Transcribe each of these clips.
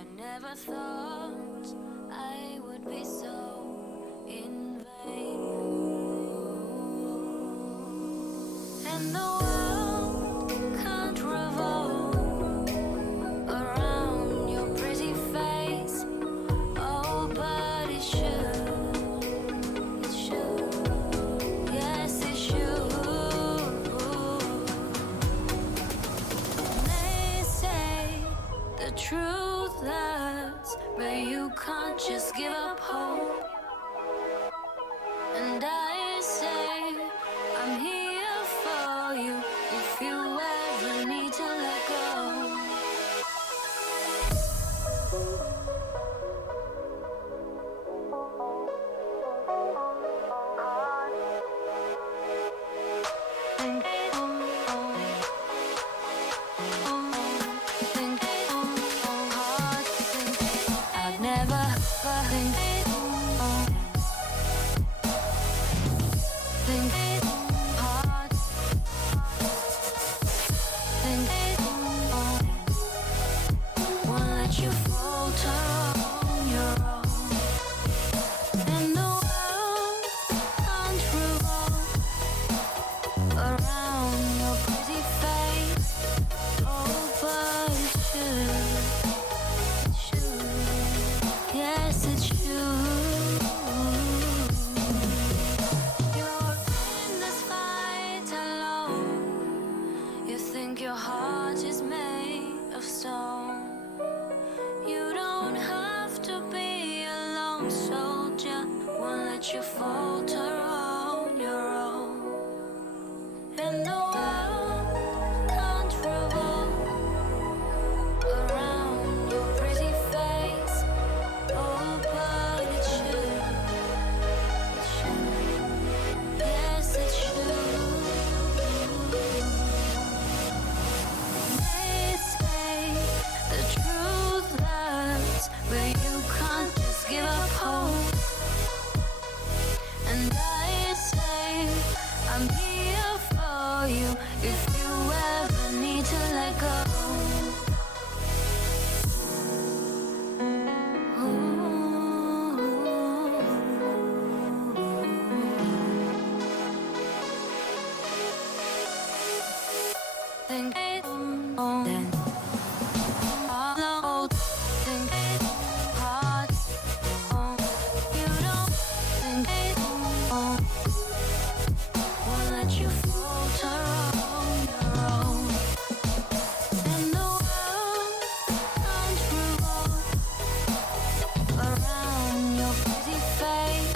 I never thought I would be so in vain. And the world can't revolve around your pretty face. Oh, but it should. It should. Yes, it should. They say the truth hurts, but you can't just give up hope. And I say I'm here for you if you ever need to let go. I've never think hard, won't let you falter on your own. And the world can't revolve around your pretty face. Oh, but it should. It should. Yes, it should. You're in this fight alone. You think your heart is made of stone. You don't have to be a lone soldier. Won't let you falter on your own. And the world can't revolve around your pretty face. Oh, but it should. It should. Yes, it should. They say the truth hurts, but you can't just give up hope. And I say I'm here for you if you ever need to let go. Think then all think hard. You don't think won't let you falter on your own. And the world can't revolve around your pretty face.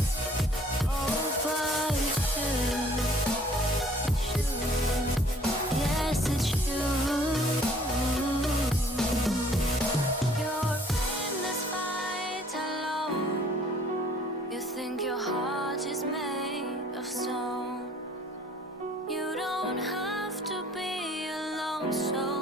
Oh, but it should. It should. Yes, it should. You're in this fight alone. You think your heart is made of stone. You don't have to be alone, so